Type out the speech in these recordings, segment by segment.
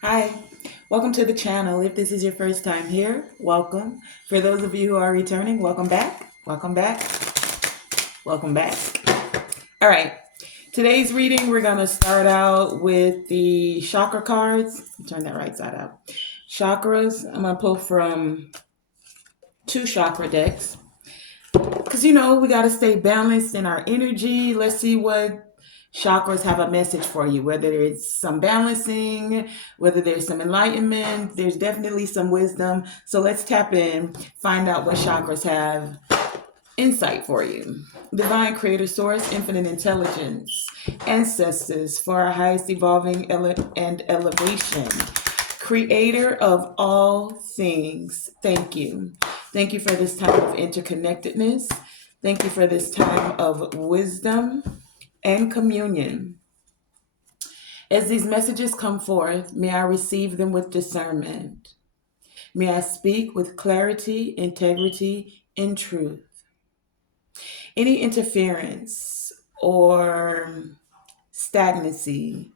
Hi, welcome to the channel. If this is your first time here, welcome. For those of you who are returning, welcome back, welcome back, welcome back. All right, today's reading, we're going to start out with the chakra cards. Turn that right side out. Chakras, I'm going to pull from two chakra decks. Because, we got to stay balanced in our energy. Let's see what chakras have a message for you, whether it's some balancing, whether there's some enlightenment, there's definitely some wisdom. So let's tap in, find out what chakras have insight for you. Divine creator source, infinite intelligence, ancestors for our highest evolving and elevation. Creator of all things, thank you. Thank you for this time of interconnectedness. Thank you for this time of wisdom and communion. As these messages come forth, may I receive them with discernment. May I speak with clarity, integrity, and truth. Any interference or stagnancy,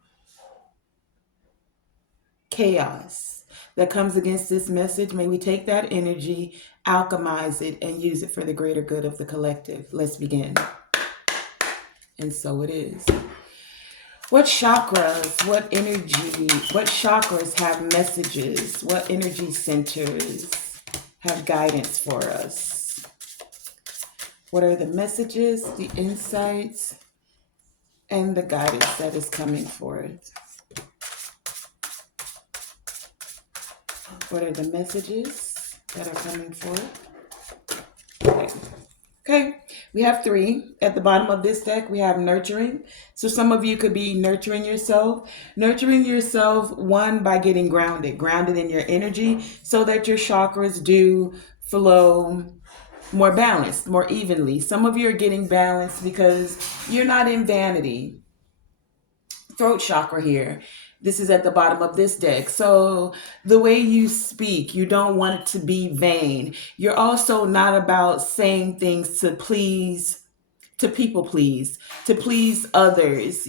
chaos that comes against this message, may we take that energy, alchemize it, and use it for the greater good of the collective. Let's begin. And so it is. What chakras, what energy, what chakras have messages? What energy centers have guidance for us? What are the messages, the insights, and the guidance that is coming forth? What are the messages that are coming forth? Okay, we have three. At the bottom of this deck, we have nurturing. So some of you could be nurturing yourself. Nurturing yourself, one, by getting grounded in your energy so that your chakras do flow more balanced, more evenly. Some of you are getting balanced because you're not in vanity. Throat chakra here. This is at the bottom of this deck. So the way you speak, you don't want it to be vain. You're also not about saying things to people please, to please others.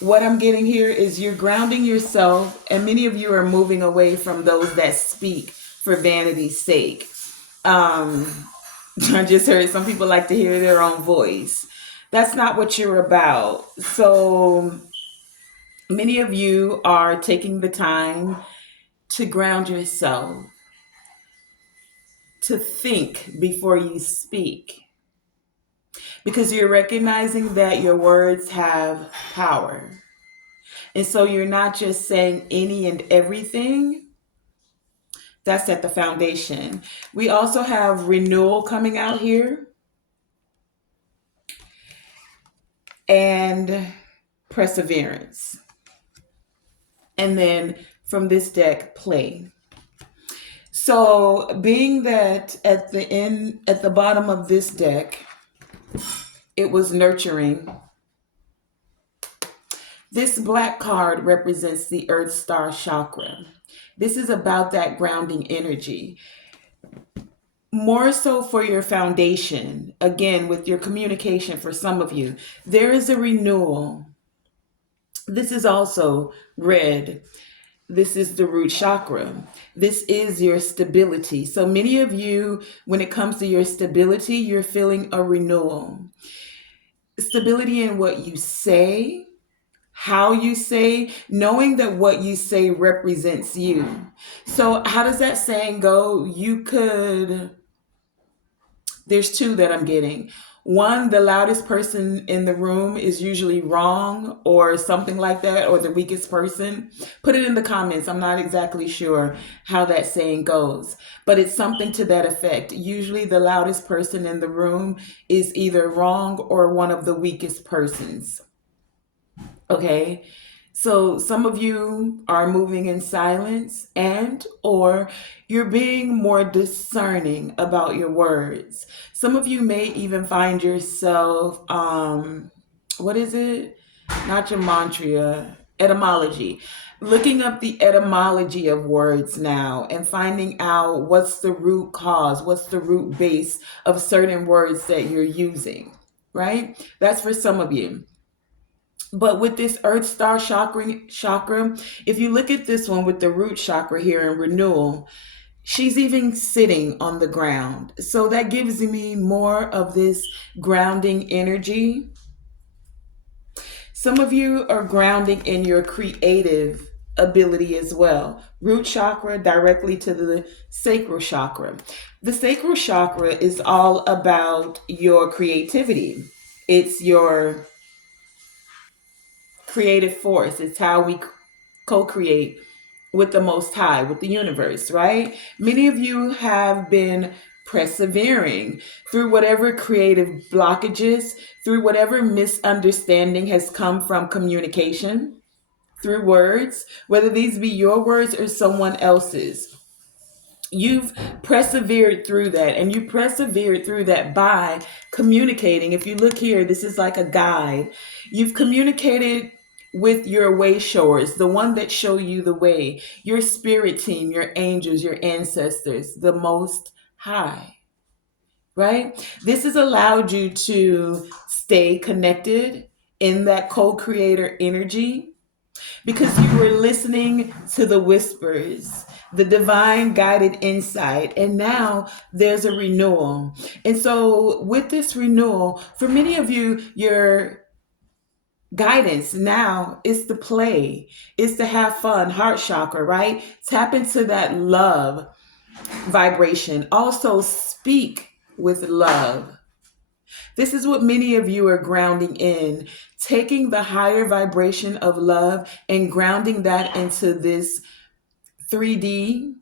What I'm getting here is you're grounding yourself, and many of you are moving away from those that speak for vanity's sake. I just heard some people like to hear their own voice. That's not what you're about. So many of you are taking the time to ground yourself, to think before you speak, because you're recognizing that your words have power. And so you're not just saying any and everything. That's at the foundation. We also have renewal coming out here and perseverance. And then from this deck, play. So being that at the bottom of this deck, it was nurturing. This black card represents the Earth Star chakra. This is about that grounding energy. More so for your foundation, again, with your communication for some of you, there is a renewal. This is also red. This is the root chakra. This is your stability. So many of you, when it comes to your stability, you're feeling a renewal. Stability in what you say, how you say, knowing that what you say represents you. So how does that saying go? There's two that I'm getting. One, the loudest person in the room is usually wrong or something like that, or the weakest person. Put it in the comments. I'm not exactly sure how that saying goes, but it's something to that effect. Usually the loudest person in the room is either wrong or one of the weakest persons. Okay. So some of you are moving in silence and or you're being more discerning about your words. Some of you may even find yourself what is it? Not gematria, etymology. Looking up the etymology of words now and finding out what's the root cause, what's the root base of certain words that you're using, right? That's for some of you. But with this Earth Star chakra, if you look at this one with the root chakra here in renewal, she's even sitting on the ground. So that gives me more of this grounding energy. Some of you are grounding in your creative ability as well. Root chakra directly to the sacral chakra. The sacral chakra is all about your creativity. It's your creative force. It's how we co-create with the Most High, with the universe, right? Many of you have been persevering through whatever creative blockages, through whatever misunderstanding has come from communication, through words, whether these be your words or someone else's. You've persevered through that, and you persevered through that by communicating. If you look here, this is like a guide. You've communicated with your way showers, the one that show you the way, your spirit team, your angels, your ancestors, the Most High, right? This has allowed you to stay connected in that co-creator energy because you were listening to the whispers, the divine guided insight, and now there's a renewal. And so, with this renewal, for many of you, your guidance now is to play, is to have fun, heart chakra, right? Tap into that love vibration. Also, speak with love. This is what many of you are grounding in, taking the higher vibration of love and grounding that into this 3D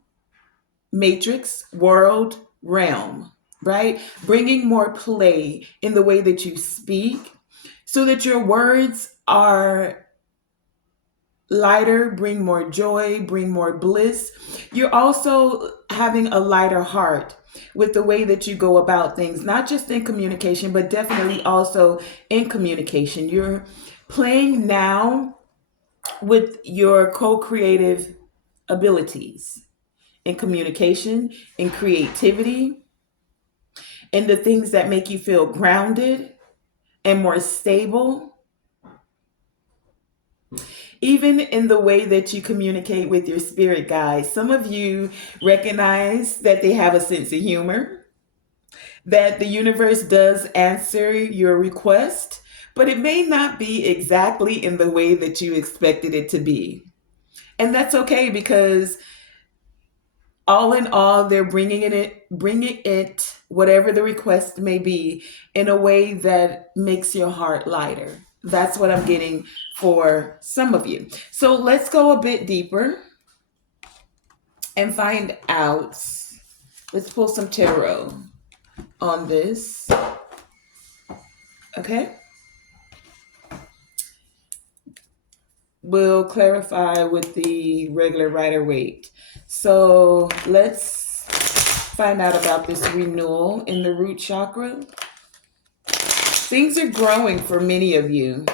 matrix world realm, right? Bringing more play in the way that you speak so that your words are lighter, bring more joy, bring more bliss. You're also having a lighter heart with the way that you go about things, not just in communication, but definitely also in communication. You're playing now with your co creative abilities in communication, in creativity, in the things that make you feel grounded and more stable. Even in the way that you communicate with your spirit guides, some of you recognize that they have a sense of humor, that the universe does answer your request, but it may not be exactly in the way that you expected it to be. And that's okay because all in all, they're bringing it, whatever the request may be, in a way that makes your heart lighter. That's what I'm getting for some of you. So let's go a bit deeper and find out. Let's pull some tarot on this. Okay. We'll clarify with the regular Rider-Waite. So let's find out about this renewal in the root chakra. Things are growing for many of you.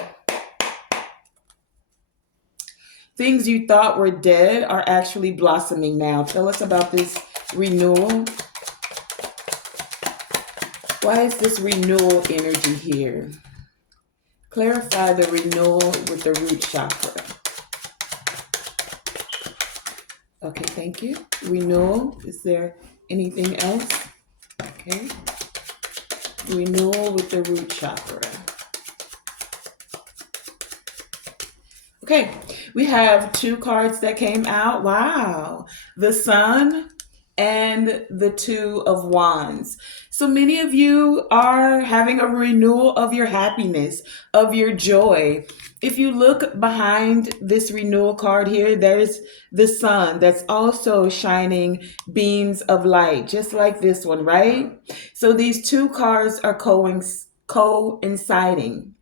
Things you thought were dead are actually blossoming now. Tell us about this renewal. Why is this renewal energy here? Clarify the renewal with the root chakra. Okay, thank you. Renewal. Is there anything else? Okay. Renewal with the root chakra. Okay, we have two cards that came out. Wow. The Sun and the Two of Wands. So many of you are having a renewal of your happiness, of your joy. If you look behind this renewal card here, there's the sun that's also shining beams of light, just like this one, right? So these two cards are coinciding.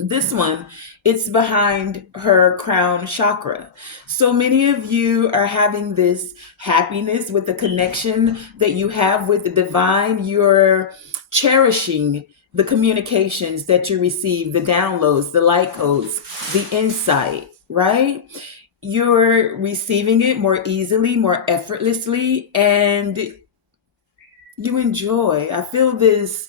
This one, it's behind her crown chakra. So many of you are having this happiness with the connection that you have with the divine. You're cherishing the communications that you receive, the downloads, the light codes, the insight, right? You're receiving it more easily, more effortlessly, and you enjoy. I feel this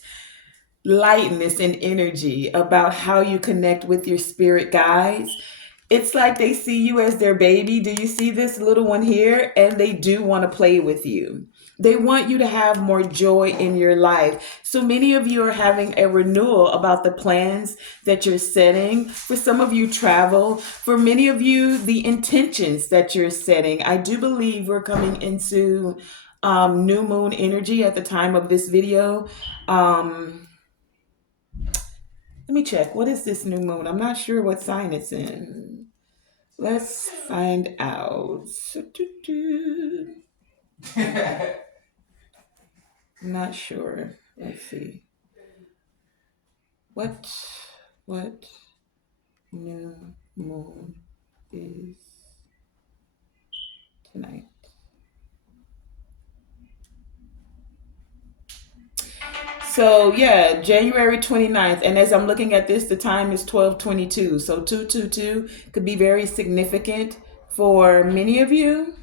lightness and energy about how you connect with your spirit guides. It's like they see you as their baby. Do you see this little one here? And they do want to play with you. They want you to have more joy in your life. So many of you are having a renewal about the plans that you're setting. For some of you, travel. For many of you, the intentions that you're setting. I do believe we're coming into new moon energy at the time of this video. Let me check. What is this new moon? I'm not sure what sign it's in. Let's find out. I'm not sure. Let's see. What new moon is tonight? So yeah, January 29th. And as I'm looking at this, the time is 12:22. So 222 could be very significant for many of you.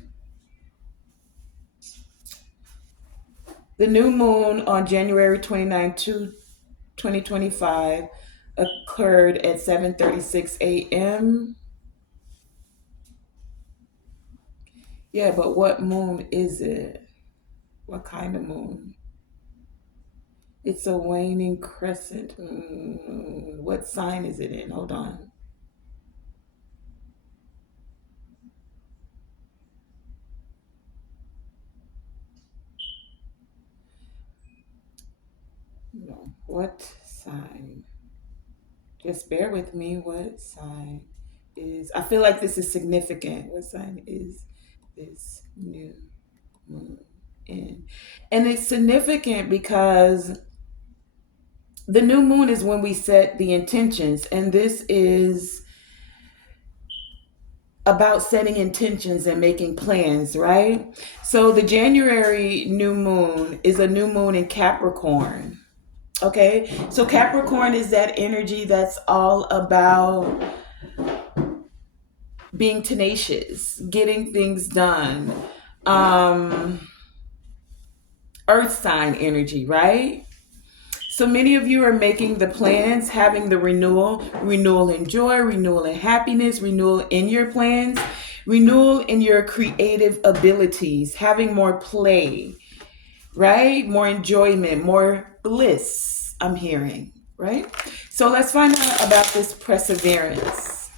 The new moon on January 29th, 2025 occurred at 7:36 a.m. Yeah, but what moon is it? What kind of moon? It's a waning crescent. What sign is it in? Hold on. No. What sign? Just bear with me. What sign is... I feel like this is significant. What sign is this new moon in? And it's significant because the new moon is when we set the intentions, and this is about setting intentions and making plans, right? So the January new moon is a new moon in Capricorn. Okay, so Capricorn is that energy that's all about being tenacious, getting things done. Earth sign energy, right? So many of you are making the plans, having the renewal in joy, renewal in happiness, renewal in your plans, renewal in your creative abilities, having more play, right? More enjoyment, more bliss, I'm hearing, right? So let's find out about this perseverance.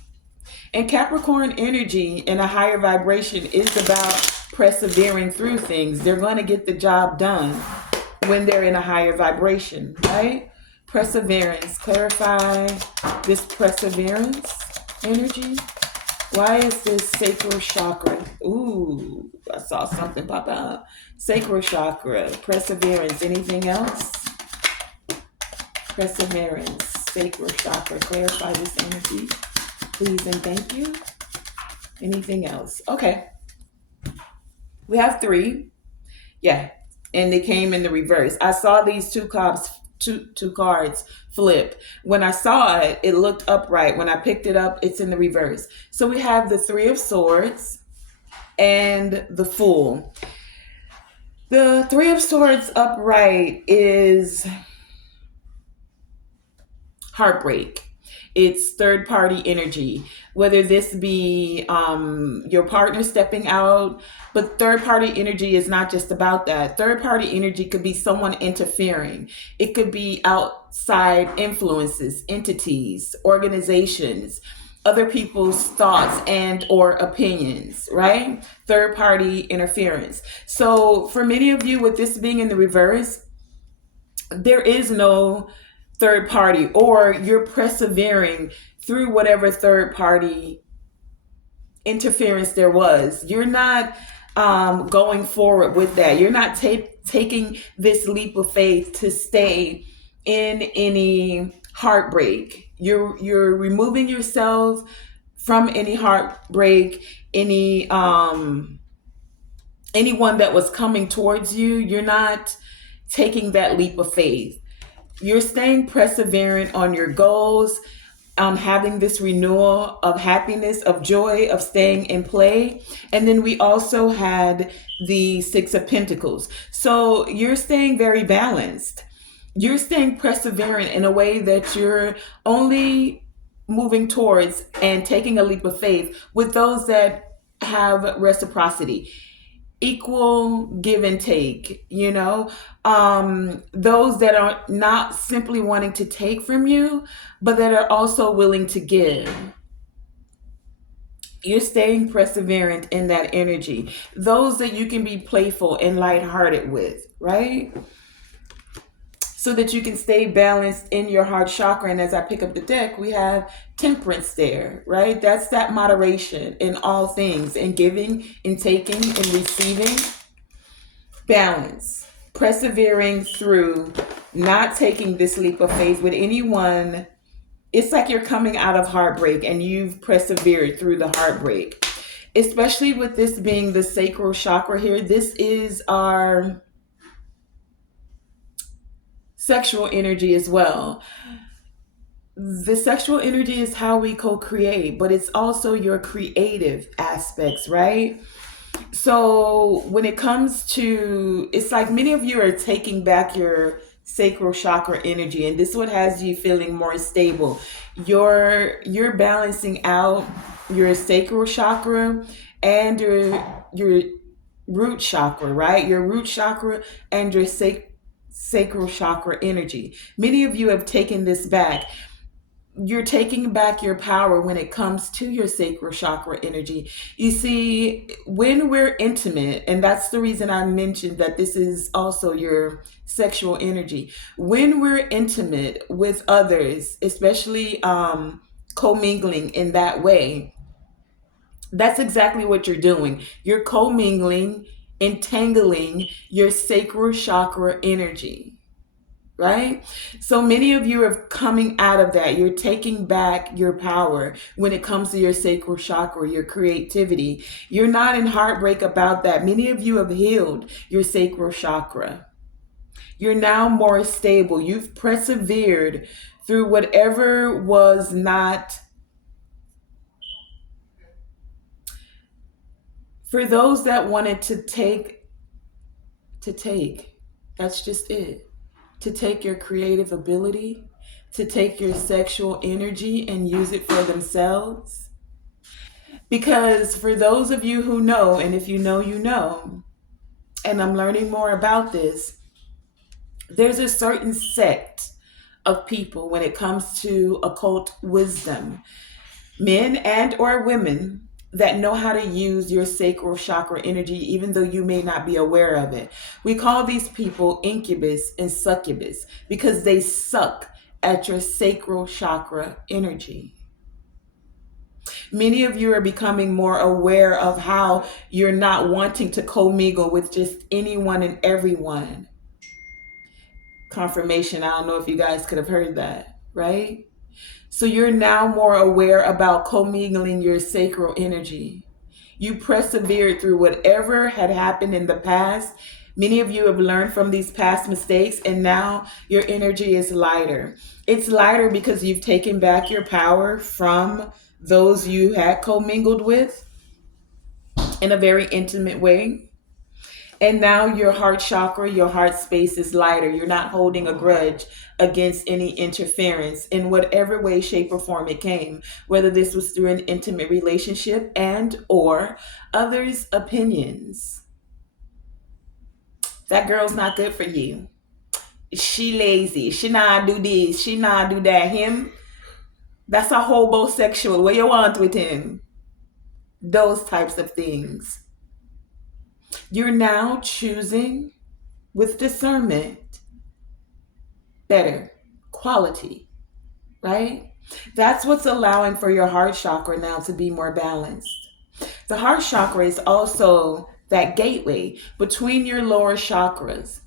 And Capricorn energy in a higher vibration is about persevering through things. They're going to get the job done when they're in a higher vibration, right? Perseverance. Clarify this perseverance energy. Why is this sacral chakra? Ooh, I saw something pop out. Sacral chakra, perseverance. Anything else? Perseverance, sacral chakra. Clarify this energy, please and thank you. Anything else? Okay. We have 3. Yeah. And they came in the reverse. I saw these two cards flip. When I saw it, it looked upright. When I picked it up, it's in the reverse. So we have the 3 of Swords and the Fool. The 3 of Swords upright is heartbreak. It's third party energy, whether this be your partner stepping out, but third party energy is not just about that. Third party energy could be someone interfering. It could be outside influences, entities, organizations, other people's thoughts and or opinions, right? Third party interference. So for many of you, with this being in the reverse, there is no third party, or you're persevering through whatever third party interference there was. You're not going forward with that. You're not taking this leap of faith to stay in any heartbreak. You're removing yourself from any heartbreak, anyone that was coming towards you. You're not taking that leap of faith. You're staying perseverant on your goals, having this renewal of happiness, of joy, of staying in play. And then we also had the 6 of Pentacles. So you're staying very balanced. you're staying perseverant in a way that you're only moving towards and taking a leap of faith with those that have reciprocity, equal give and take, those that are not simply wanting to take from you, but that are also willing to give. You're staying perseverant in that energy. Those that you can be playful and lighthearted with, right? So that you can stay balanced in your heart chakra. And as I pick up the deck, we have temperance there, right? That's that moderation in all things, in giving, in taking, in receiving. Balance, persevering through not taking this leap of faith with anyone. It's like you're coming out of heartbreak and you've persevered through the heartbreak, especially with this being the sacral chakra here. This is our sexual energy as well. The sexual energy is how we co-create, but it's also your creative aspects, right? So when it comes to, it's like many of you are taking back your sacral chakra energy, and this one has you feeling more stable. You're balancing out your sacral chakra and your root chakra, right? Your root chakra and your sacral chakra energy. Many of you have taken this back. You're taking back your power when it comes to your sacral chakra energy. You see, when we're intimate, and that's the reason I mentioned that this is also your sexual energy. When we're intimate with others, especially commingling in that way, that's exactly what you're doing. You're commingling, entangling your sacral chakra energy, right? So many of you are coming out of that. You're taking back your power when it comes to your sacral chakra, your creativity. You're not in heartbreak about that. Many of you have healed your sacral chakra. You're now more stable. You've persevered through whatever was not. For those that wanted to take, that's just it. To take your creative ability, to take your sexual energy and use it for themselves. Because for those of you who know, and if you know, you know, and I'm learning more about this, there's a certain sect of people when it comes to occult wisdom, men and or women that know how to use your sacral chakra energy even though you may not be aware of it. We call these people incubus and succubus because they suck at your sacral chakra energy. Many of you are becoming more aware of how you're not wanting to commingle with just anyone and everyone. Confirmation, I don't know if you guys could have heard that, right? So you're now more aware about commingling your sacral energy. You persevered through whatever had happened in the past. Many of you have learned from these past mistakes, and now your energy is lighter. It's lighter because you've taken back your power from those you had commingled with in a very intimate way. And now your heart chakra, your heart space is lighter. You're not holding a grudge against any interference in whatever way, shape, or form it came, whether this was through an intimate relationship and or others' opinions. That girl's not good for you. She lazy. She not do this. She not do that. Him, that's a homosexual. What you want with him? Those types of things. You're now choosing with discernment better quality, right? That's what's allowing for your heart chakra now to be more balanced. The heart chakra is also that gateway between your lower chakras.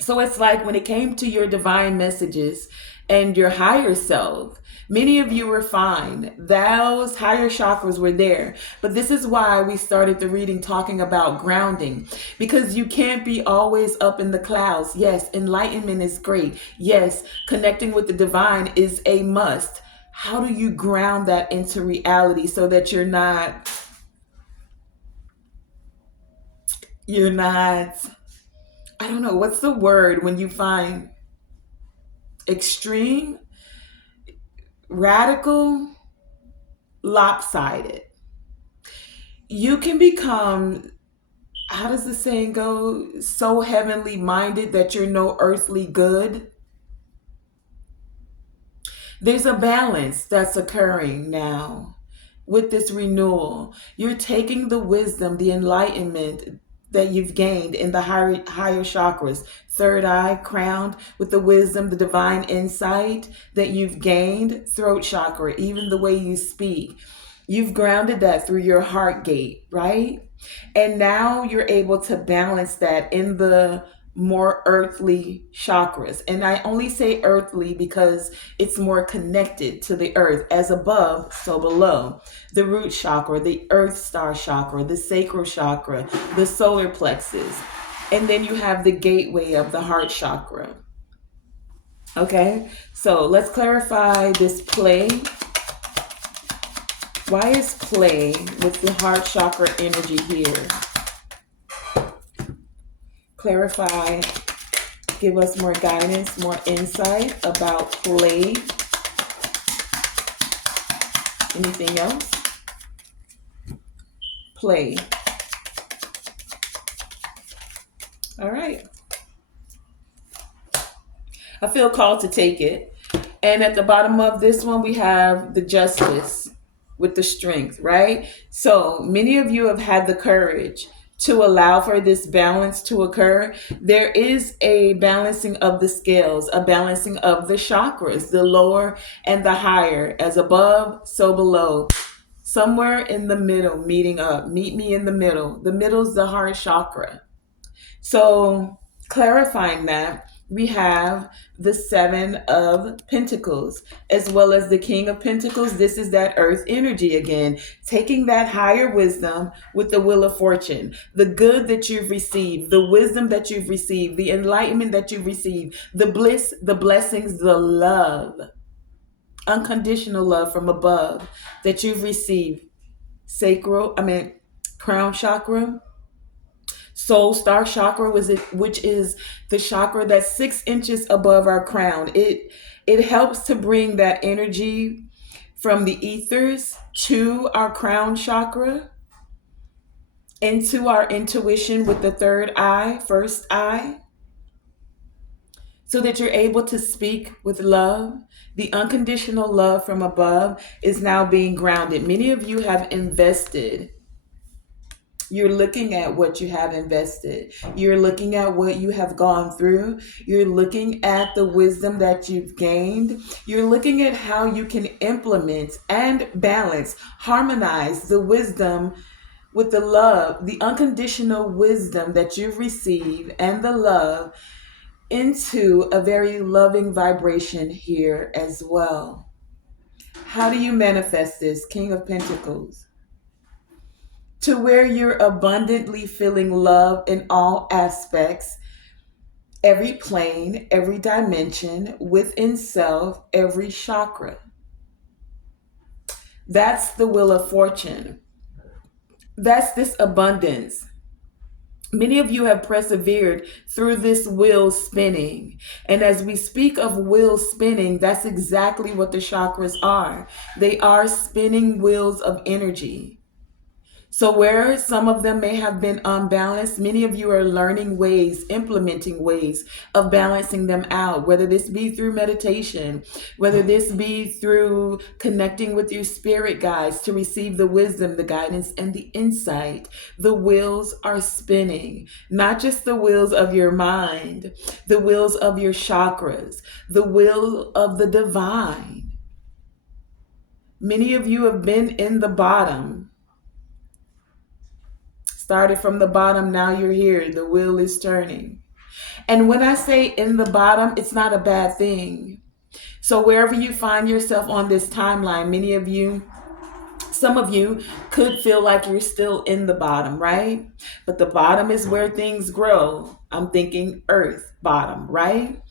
So it's like when it came to your divine messages and your higher self, many of you were fine. Those higher chakras were there. But this is why we started the reading talking about grounding, because you can't be always up in the clouds. Yes, enlightenment is great. Yes, connecting with the divine is a must. How do you ground that into reality so that you're not, I don't know, what's the word when you find extreme, radical, lopsided. You can become, how does the saying go, so heavenly minded that you're no earthly good. There's a balance that's occurring now with this renewal. You're taking the wisdom, the enlightenment that you've gained in the higher chakras, third eye, crowned with the wisdom, the divine insight that you've gained, throat chakra, even the way you speak. You've grounded that through your heart gate, right? And now you're able to balance that in the more earthly chakras. And I only say earthly because it's more connected to the earth. As above, so below. The root chakra, the earth star chakra, the sacral chakra, the solar plexus. And then you have the gateway of the heart chakra. Okay, so let's clarify this play. Why is play with the heart chakra energy here? Clarify, give us more guidance, more insight about play. Anything else? Play. All right. I feel called to take it. And at the bottom of this one, we have the justice with the strength, right? So many of you have had the courage to allow for this balance to occur. There is a balancing of the scales, a balancing of the chakras, the lower and the higher, as above, so below. Somewhere in the middle, meeting up. Meet me in the middle. The middle is the heart chakra. So clarifying that, we have the Seven of Pentacles as well as the King of Pentacles. This is that earth energy again, taking that higher wisdom with the Wheel of Fortune, the good that you've received, the wisdom that you've received, the enlightenment that you've received, the bliss, the blessings, the love, unconditional love from above that you've received. Crown chakra, Soul Star chakra, which is the chakra that's 6 inches above our crown. It helps to bring that energy from the ethers to our crown chakra, into our intuition with the third eye, first eye, so that you're able to speak with love. The unconditional love from above is now being grounded. Many of you have invested. You're looking at what you have invested. You're looking at what you have gone through. You're looking at the wisdom that you've gained. You're looking at how you can implement and balance, harmonize the wisdom with the love, the unconditional wisdom that you've received and the love into a very loving vibration here as well. How do you manifest this, King of Pentacles? To where you're abundantly feeling love in all aspects, every plane, every dimension, within self, every chakra. That's the Wheel of Fortune. That's this abundance. Many of you have persevered through this wheel spinning. And as we speak of wheel spinning, that's exactly what the chakras are. They are spinning wheels of energy. So where some of them may have been unbalanced, many of you are learning ways, implementing ways of balancing them out, whether this be through meditation, whether this be through connecting with your spirit guides to receive the wisdom, the guidance, and the insight. The wheels are spinning, not just the wheels of your mind, the wheels of your chakras, the wheel of the divine. Many of you have been in the bottom. Started from the bottom, now you're here. The wheel is turning. And when I say in the bottom, it's not a bad thing. So wherever you find yourself on this timeline, many of you, some of you could feel like you're still in the bottom, right? But the bottom is where things grow. I'm thinking earth bottom, right?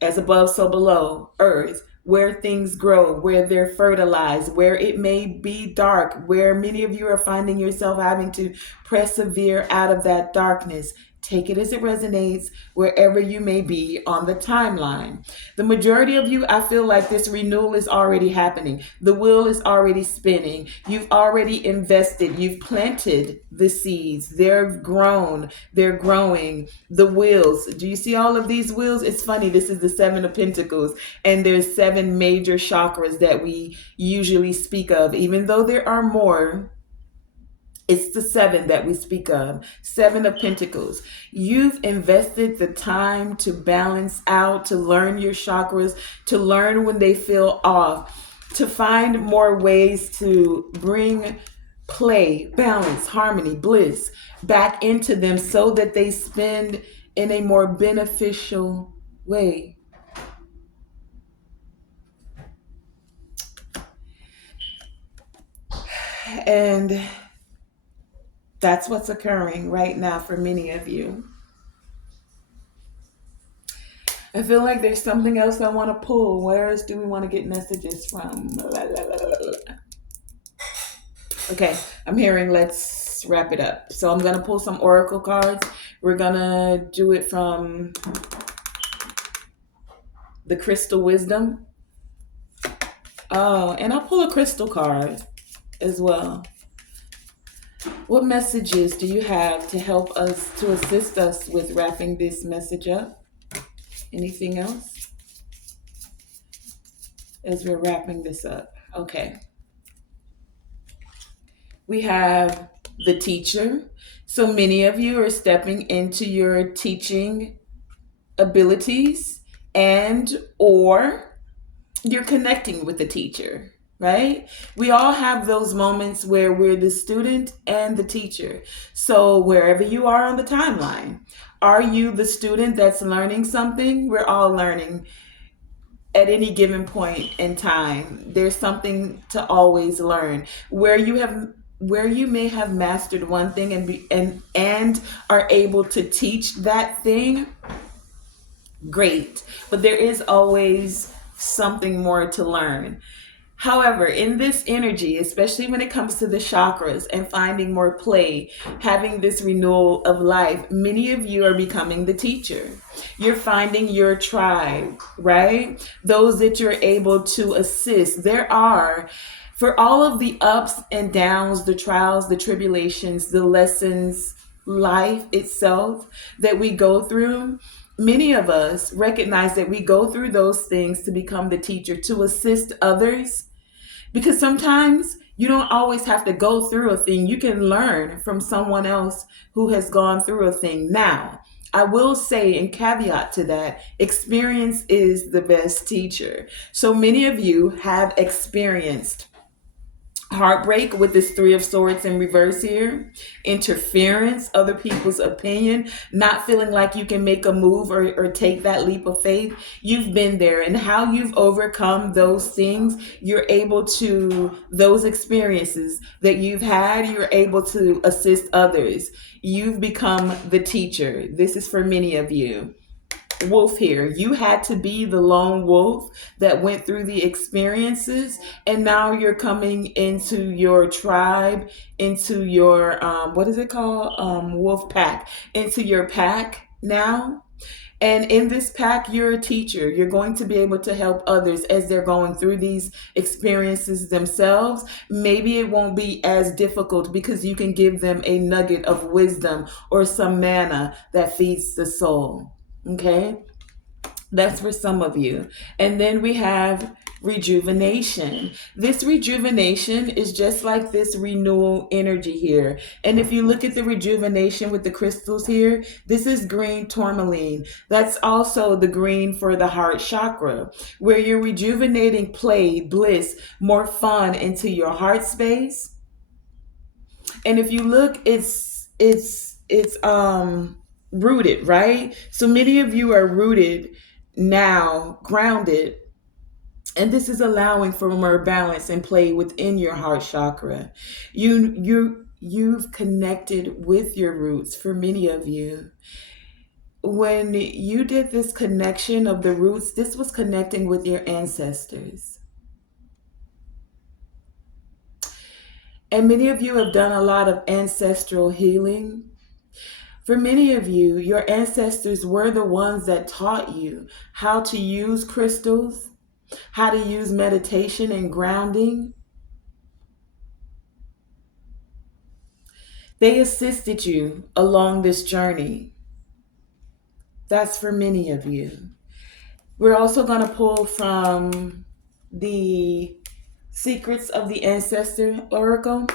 As above, so below, earth. Where things grow, where they're fertilized, where it may be dark, where many of you are finding yourself having to persevere out of that darkness Take it as it resonates wherever you may be on the timeline. The majority of you, I feel like this renewal is already happening. The wheel is already spinning. You've already invested. You've planted the seeds. They're grown. They're growing. The wheels. Do you see all of these wheels? It's funny. This is the Seven of Pentacles, and there's 7 major chakras that we usually speak of, even though there are more. It's the 7 that we speak of. 7 of Pentacles. You've invested the time to balance out, to learn your chakras, to learn when they feel off, to find more ways to bring play, balance, harmony, bliss back into them so that they spend in a more beneficial way. And that's what's occurring right now for many of you. I feel like there's something else I want to pull. Where else do we want to get messages from? Okay, I'm hearing let's wrap it up. So I'm going to pull some oracle cards. We're going to do it from the Crystal Wisdom. Oh, and I'll pull a crystal card as well. What messages do you have to help us, to assist us with wrapping this message up? Anything else as we're wrapping this up? Okay. We have the teacher. So many of you are stepping into your teaching abilities, and or you're connecting with the teacher, right? We all have those moments where we're the student and the teacher. So wherever you are on the timeline, are you the student that's learning something? We're all learning at any given point in time. There's something to always learn. Where you may have mastered one thing and are able to teach that thing, great. But there is always something more to learn. However, in this energy, especially when it comes to the chakras and finding more play, having this renewal of life, many of you are becoming the teacher. You're finding your tribe, right? Those that you're able to assist. There are, for all of the ups and downs, the trials, the tribulations, the lessons, life itself that we go through, many of us recognize that we go through those things to become the teacher, to assist others. Because sometimes you don't always have to go through a thing. You can learn from someone else who has gone through a thing. Now, I will say, in caveat to that, experience is the best teacher. So many of you have experienced heartbreak with this 3 of Swords in reverse here, interference, other people's opinion, not feeling like you can make a move or take that leap of faith. You've been there, and how you've overcome those things, you're able to, those experiences that you've had, you're able to assist others. You've become the teacher. This is for many of you. Wolf here. You had to be the lone wolf that went through the experiences, and now you're coming into your tribe, into your what is it called? Wolf pack, into your pack now. And in this pack, you're a teacher. You're going to be able to help others as they're going through these experiences themselves. Maybe it won't be as difficult because you can give them a nugget of wisdom or some manna that feeds the soul. Okay, that's for some of you. And then we have rejuvenation. This rejuvenation is just like this renewal energy here. And if you look at the rejuvenation with the crystals here, this is green tourmaline. That's also the green for the heart chakra, where you're rejuvenating play, bliss, more fun into your heart space. And if you look, it's rooted, right? So many of you are rooted now, grounded, and this is allowing for more balance and play within your heart chakra. You've connected with your roots. For many of you, when you did this connection of the roots, this was connecting with your ancestors. And many of you have done a lot of ancestral healing. For many of you, your ancestors were the ones that taught you how to use crystals, how to use meditation and grounding. They assisted you along this journey. That's for many of you. We're also going to pull from the Secrets of the Ancestor Oracle.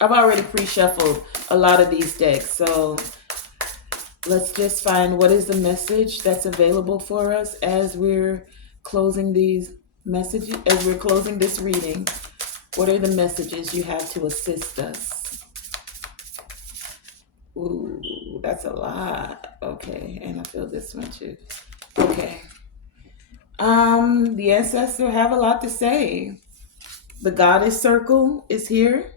I've already pre-shuffled a lot of these decks, so let's just find what is the message that's available for us as we're closing these messages, as we're closing this reading. What are the messages you have to assist us? Ooh, that's a lot. Okay, and I feel this one too. Okay. The ancestors have a lot to say. The goddess circle is here.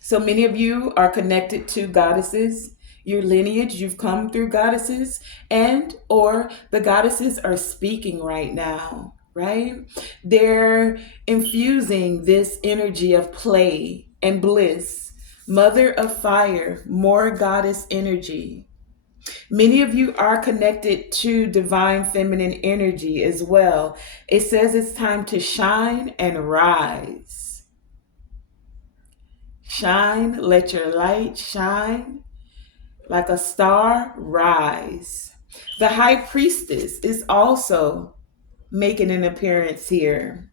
So many of you are connected to goddesses. Your lineage, you've come through goddesses, and or the goddesses are speaking right now, right? They're infusing this energy of play and bliss. Mother of fire, more goddess energy. Many of you are connected to divine feminine energy as well. It says it's time to shine and rise. Shine, let your light shine like a star, rise. The high priestess is also making an appearance here.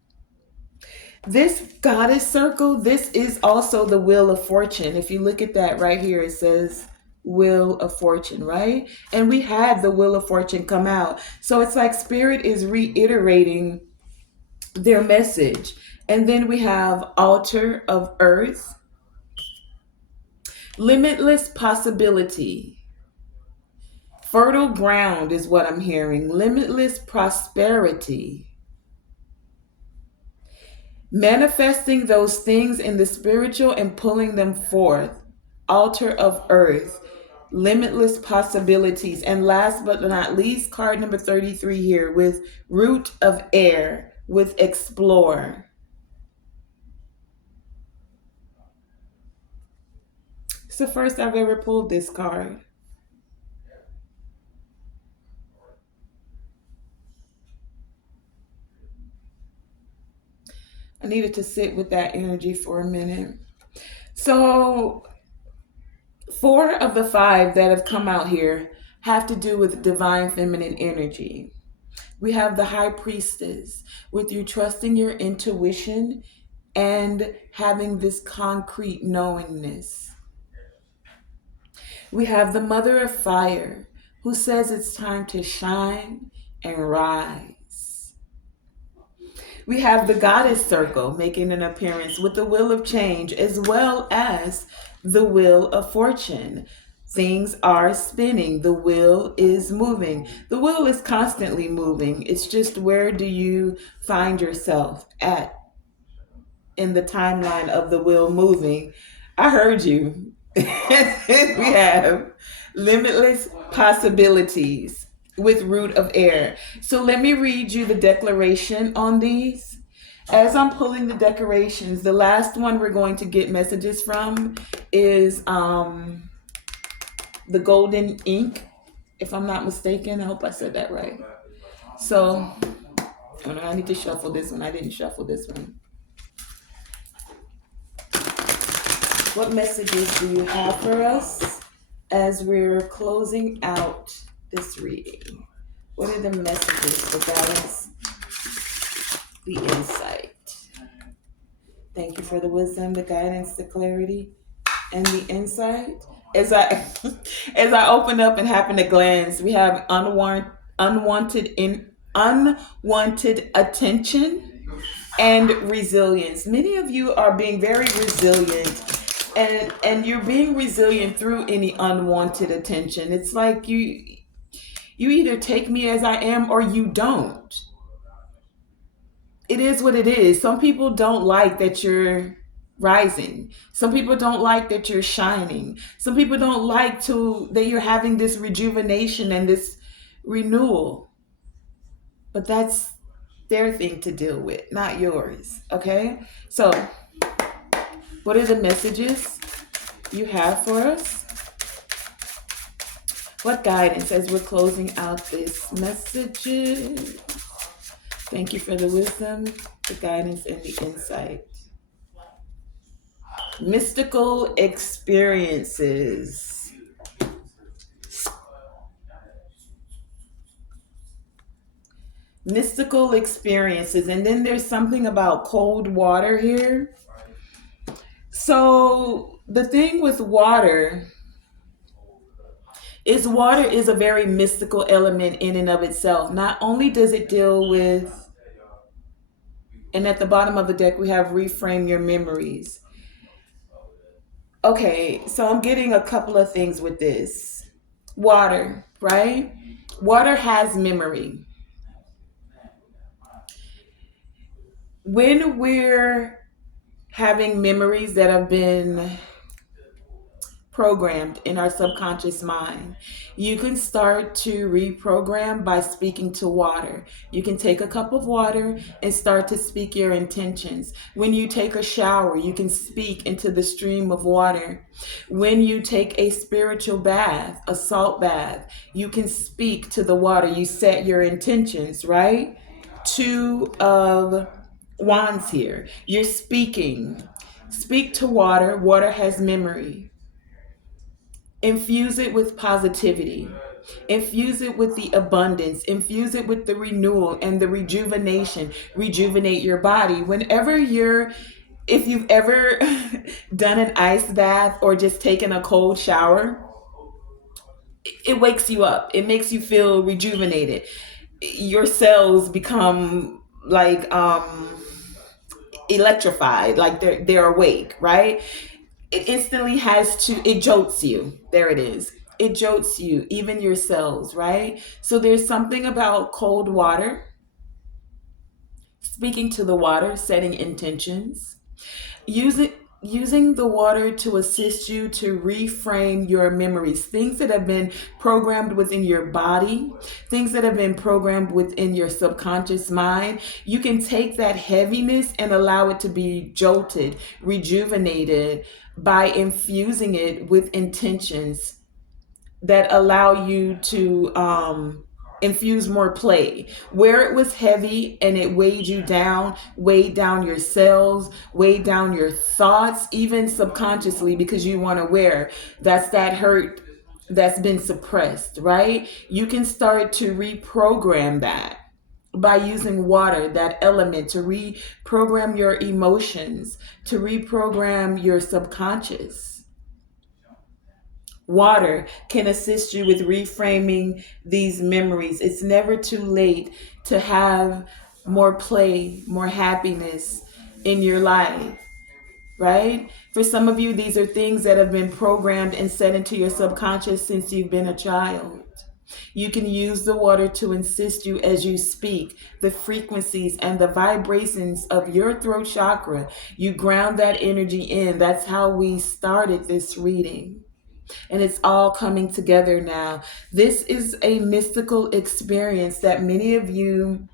This goddess circle, this is also the wheel of fortune. If you look at that right here, it says wheel of fortune, right? And we had the wheel of fortune come out. So it's like spirit is reiterating their message. And then we have altar of earth, limitless possibility. Fertile ground is what I'm hearing. Limitless prosperity. Manifesting those things in the spiritual and pulling them forth. Altar of earth. Limitless possibilities. And last but not least, card number 33 here with root of air, with explore. It's the first I've ever pulled this card. I needed to sit with that energy for a minute. So 4 of the 5 that have come out here have to do with divine feminine energy. We have the high priestess, with you trusting your intuition and having this concrete knowingness. We have the mother of fire, who says it's time to shine and rise. We have the goddess circle making an appearance with the wheel of change as well as the wheel of fortune. Things are spinning. The wheel is moving. The wheel is constantly moving. It's just where do you find yourself at in the timeline of the wheel moving? I heard you. We have limitless possibilities with root of air. So let me read you the declaration on these. As I'm pulling the decorations, the last one we're going to get messages from is the golden ink, if I'm not mistaken. I hope I said that right. So I need to shuffle this one. I didn't shuffle this one. What messages do you have for us as we're closing out this reading? What are the messages, the guidance, the insight? Thank you for the wisdom, the guidance, the clarity, and the insight. As I open up and happen to glance, we have unwanted attention and resilience. Many of you are being very resilient. And you're being resilient through any unwanted attention. It's like you either take me as I am or you don't. It is what it is. Some people don't like that you're rising. Some people don't like that you're shining. Some people don't like that you're having this rejuvenation and this renewal. But that's their thing to deal with, not yours. Okay? So, what are the messages you have for us? What guidance as we're closing out this message? Thank you for the wisdom, the guidance, and the insight. Mystical experiences. Mystical experiences. And then there's something about cold water here. So the thing with water is a very mystical element in and of itself. Not only does it deal with, and at the bottom of the deck we have reframe your memories. Okay, so I'm getting a couple of things with this. Water, right? Water has memory. When we're having memories that have been programmed in our subconscious mind, you can start to reprogram by speaking to water. You can take a cup of water and start to speak your intentions. When you take a shower, you can speak into the stream of water. When you take a spiritual bath, a salt bath, you can speak to the water. You set your intentions, right? Two of wands here. You're speaking. Speak to water. Water has memory. Infuse it with positivity. Infuse it with the abundance. Infuse it with the renewal and the rejuvenation. Rejuvenate your body. If you've ever done an ice bath or just taken a cold shower, it wakes you up. It makes you feel rejuvenated. Your cells become like electrified, like they're awake, right? It instantly it jolts you. There it is. It jolts you, even your cells, right? So there's something about cold water, speaking to the water, setting intentions, using using the water to assist you to reframe your memories, things that have been programmed within your body, things that have been programmed within your subconscious mind. You can take that heaviness and allow it to be jolted, rejuvenated by infusing it with intentions that allow you to infuse more play. Where it was heavy and it weighed down your cells, weighed down your thoughts, even subconsciously, because you weren't aware. That's that hurt that's been suppressed, right? You can start to reprogram that by using water, that element, to reprogram your emotions, to reprogram your subconscious. Water can assist you with reframing these memories. It's never too late to have more play, more happiness in your life, right? For some of you, these are things that have been programmed and set into your subconscious since you've been a child. You can use the water to assist you as you speak, the frequencies and the vibrations of your throat chakra. You ground that energy in. That's how we started this reading. And it's all coming together now. This is a mystical experience that many of you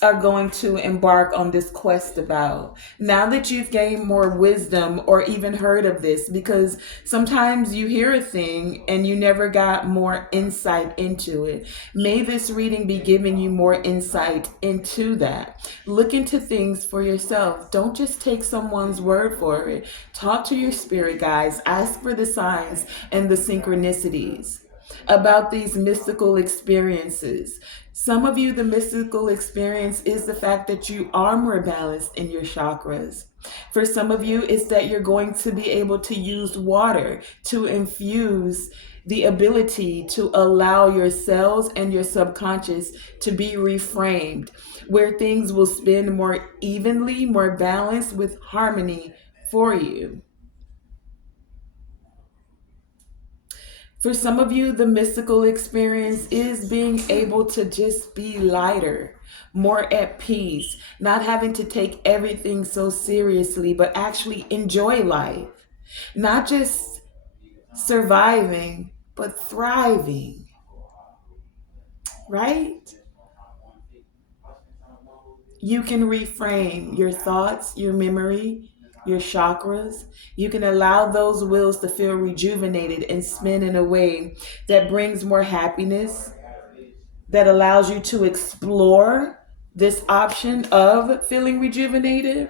are going to embark on this quest about. Now that you've gained more wisdom or even heard of this, because sometimes you hear a thing and you never got more insight into it. May this reading be giving you more insight into that. Look into things for yourself. Don't just take someone's word for it. Talk to your spirit guides. Ask for the signs and the synchronicities about these mystical experiences. Some of you, the mystical experience is the fact that you are more balanced in your chakras. For some of you, it's that you're going to be able to use water to infuse the ability to allow your cells and your subconscious to be reframed, where things will spin more evenly, more balanced with harmony for you. For some of you, the mystical experience is being able to just be lighter, more at peace, not having to take everything so seriously, but actually enjoy life. Not just surviving, but thriving, right? You can reframe your thoughts, your memory, your chakras. You can allow those wheels to feel rejuvenated and spin in a way that brings more happiness, that allows you to explore this option of feeling rejuvenated.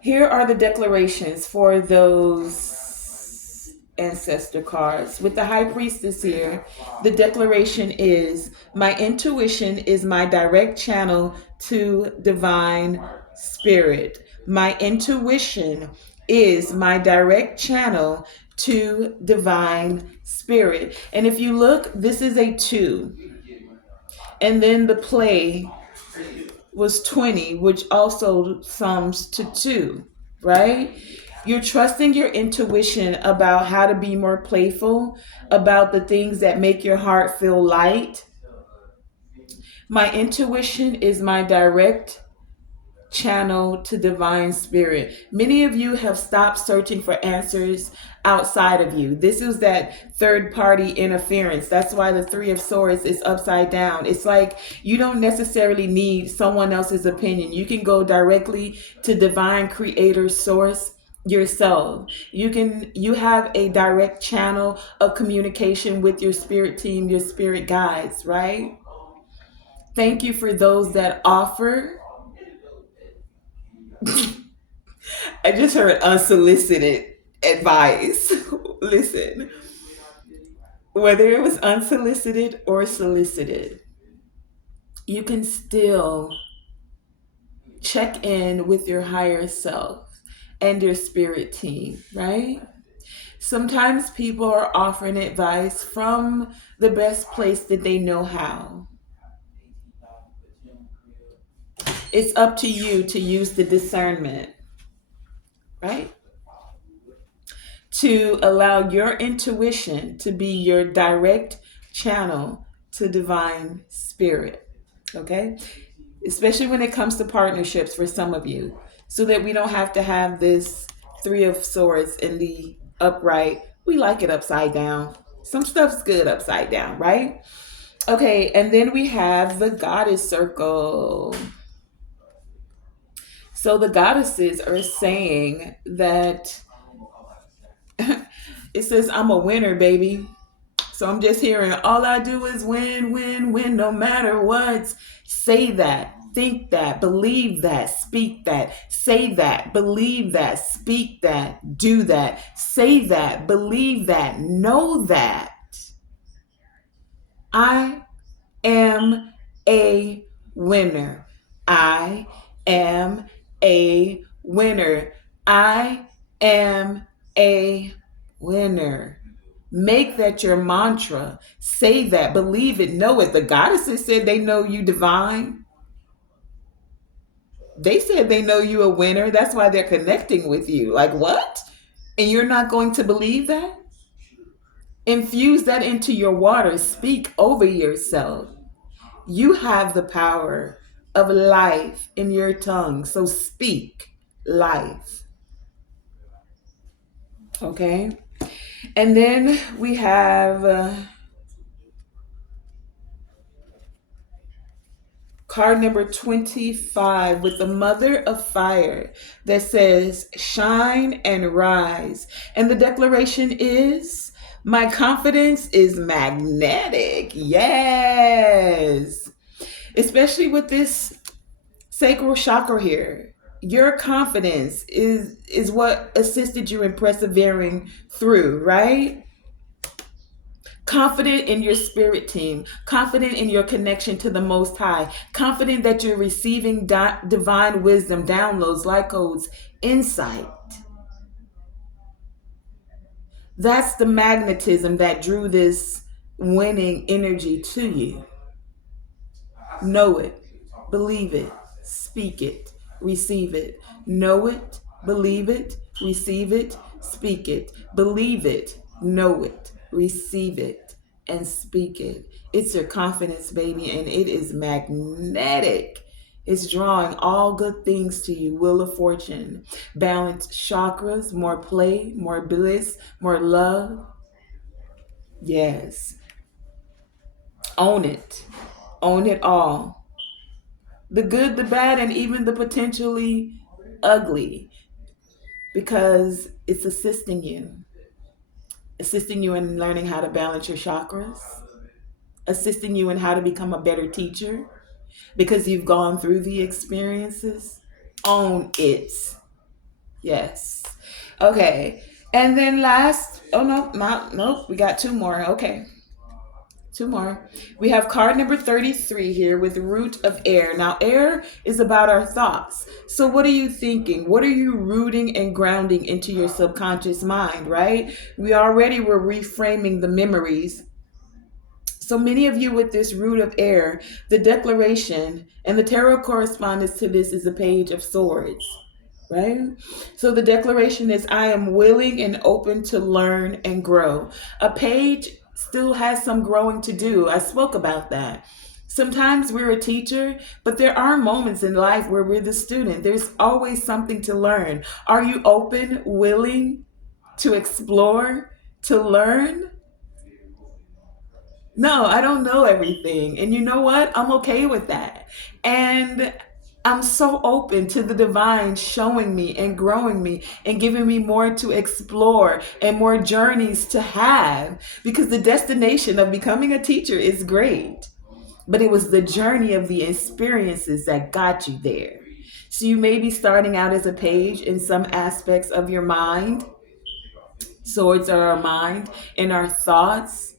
Here are the declarations for those ancestor cards. With the High Priestess here, the declaration is, my intuition is my direct channel to divine spirit. My intuition is my direct channel to divine spirit. And if you look, this is a 2. And then the play was 20, which also sums to 2, right? You're trusting your intuition about how to be more playful, about the things that make your heart feel light. My intuition is my direct channel to divine spirit. Many of you have stopped searching for answers outside of you. This is that third party interference. That's why the 3 of Swords is upside down. It's like you don't necessarily need someone else's opinion. You can go directly to divine creator source yourself. You have a direct channel of communication with your spirit team, your spirit guides, right? Thank you for those that offer. I just heard unsolicited advice. Listen, whether it was unsolicited or solicited, you can still check in with your higher self and your spirit team, right? Sometimes people are offering advice from the best place that they know how. It's up to you to use the discernment, right? To allow your intuition to be your direct channel to divine spirit. Okay? Especially when it comes to partnerships for some of you, so that we don't have to have this 3 of Swords in the upright. We like it upside down. Some stuff's good upside down, right? Okay, and then we have the Goddess Circle. So the goddesses are saying that it says, I'm a winner, baby. So I'm just hearing, all I do is win, win, win, no matter what. Say that, think that, believe that, speak that, say that, believe that, speak that, do that, say that, believe that, know that. I am a winner. I am a winner. I am a winner. Make that your mantra. Say that, believe it, know it. The goddesses said they know you divine. They said they know you a winner. That's why they're connecting with you. Like, what? And you're not going to believe that? Infuse that into your water. Speak over yourself. You have the power of life in your tongue. So speak life. Okay? And then we have card number 25 with the Mother of Fire that says, shine and rise. And the declaration is, my confidence is magnetic. Yes. Especially with this sacral chakra here. Your confidence is what assisted you in persevering through, right? Confident in your spirit team, confident in your connection to the Most High, confident that you're receiving divine wisdom, downloads, light codes, insight. That's the magnetism that drew this winning energy to you. Know it, believe it, speak it, receive it. Know it, believe it, receive it, speak it. Believe it, know it, receive it, and speak it. It's your confidence, baby, and it is magnetic. It's drawing all good things to you. Wheel of Fortune, balanced chakras, more play, more bliss, more love. Yes. Own it. Own it all. the good, the bad, and even the potentially ugly, because it's assisting you in learning how to balance your chakras, assisting you in how to become a better teacher because you've gone through the experiences. Own it. Yes. Okay. And then last, oh no, not nope, we got two more. Okay. Two more. We have card number 33 here with root of air. Now, air is about our thoughts. So, what are you thinking? What are you rooting and grounding into your subconscious mind, right? We already were reframing the memories. So many of you with this root of air, the declaration and the tarot correspondence to this is a page of swords, right? So the declaration is I am willing and open to learn and grow. A page still has some growing to do. I spoke about that. Sometimes we're a teacher, but there are moments in life where we're the student. There's always something to learn. Are you open, willing to explore, to learn? No, I don't know everything. And you know what? I'm okay with that. And I'm so open to the divine showing me and growing me and giving me more to explore and more journeys to have, because the destination of becoming a teacher is great. But it was the journey of the experiences that got you there. So you may be starting out as a page in some aspects of your mind. Swords are our mind and our thoughts,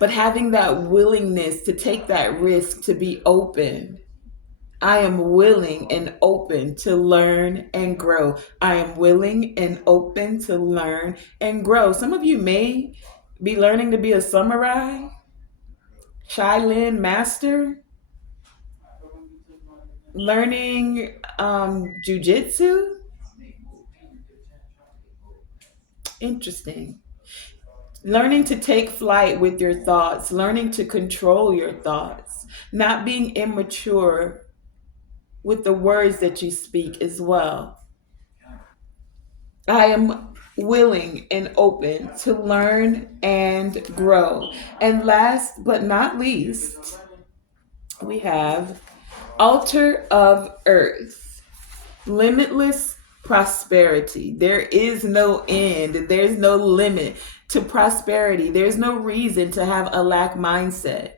but having that willingness to take that risk, to be open. I am willing and open to learn and grow. I am willing and open to learn and grow. Some of you may be learning to be a samurai, Shaolin master, learning jujitsu. Interesting. Learning to take flight with your thoughts, learning to control your thoughts, not being immature with the words that you speak as well. I am willing and open to learn and grow. And last but not least, we have Altar of Earth, limitless prosperity. There is no end, there's no limit to prosperity. There's no reason to have a lack mindset.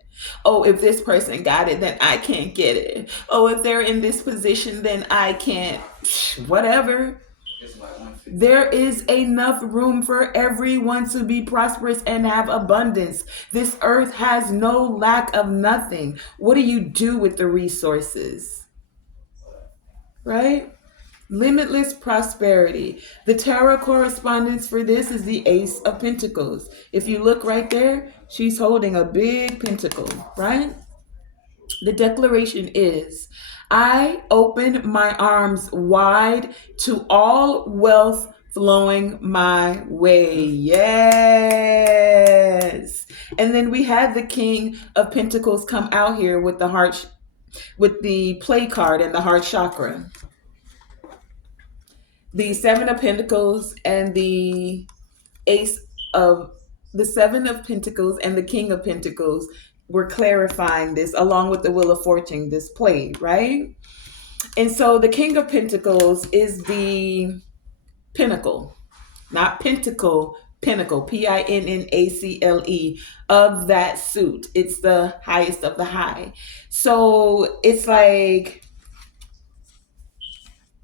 Oh, if this person got it, then I can't get it. Oh, if they're in this position, then I can't. Whatever. There is enough room for everyone to be prosperous and have abundance. This earth has no lack of nothing. What do you do with the resources? Right? Limitless prosperity. The tarot correspondence for this is the Ace of Pentacles. If you look right there, she's holding a big pentacle, right? The declaration is I open my arms wide to all wealth flowing my way. Yes. And then we had the King of Pentacles come out here with the heart, with the play card and the heart chakra. The Seven of Pentacles and the Ace of the Seven of Pentacles and the King of Pentacles were clarifying this along with the Wheel of Fortune, this play, right? And so the King of Pentacles is the pinnacle, not pentacle, pinnacle, Pinnacle, of that suit. It's the highest of the high. So it's like,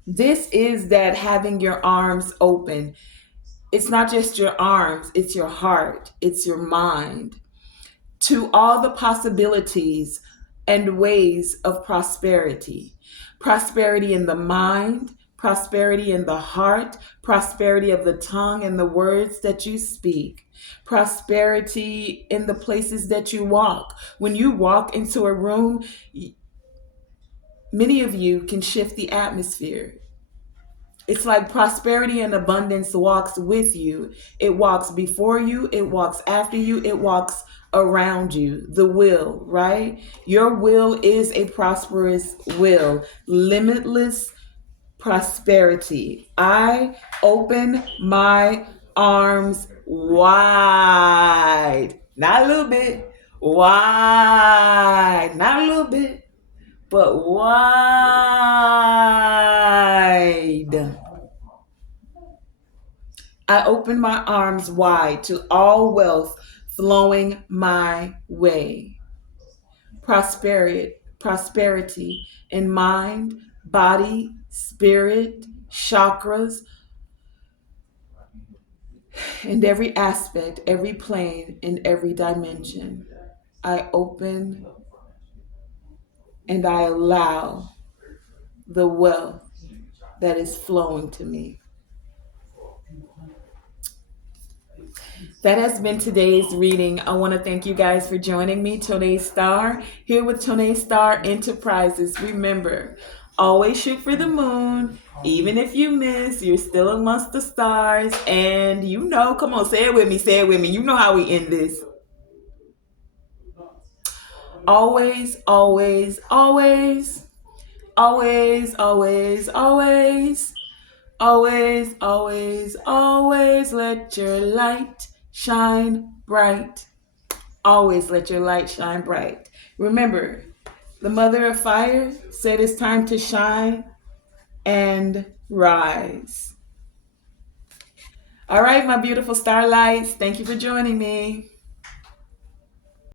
this is that having your arms open. It's not just your arms, it's your heart, it's your mind to all the possibilities and ways of prosperity. Prosperity in the mind, prosperity in the heart, prosperity of the tongue and the words that you speak, prosperity in the places that you walk. When you walk into a room, many of you can shift the atmosphere. It's like prosperity and abundance walks with you. It walks before you, it walks after you, it walks around you. The will, right? Your will is a prosperous will. Limitless prosperity. I open my arms wide. Not a little bit. Wide. Not a little bit. but wide. I open my arms wide to all wealth flowing my way. Prosperity in mind, body, spirit, chakras, and every aspect, every plane, in every dimension. I open and I allow the wealth that is flowing to me. That has been today's reading. I want to thank you guys for joining me, Tonae Star, here with Tonae Star Enterprises. Remember, always shoot for the moon. Even if you miss, you're still amongst the stars. And you know, come on, say it with me, say it with me. You know how we end this. Always, always, always, always, always, always, always, always, always let your light shine bright. Always let your light shine bright. Remember, the mother of fire said it's time to shine and rise. All right, my beautiful starlights, thank you for joining me.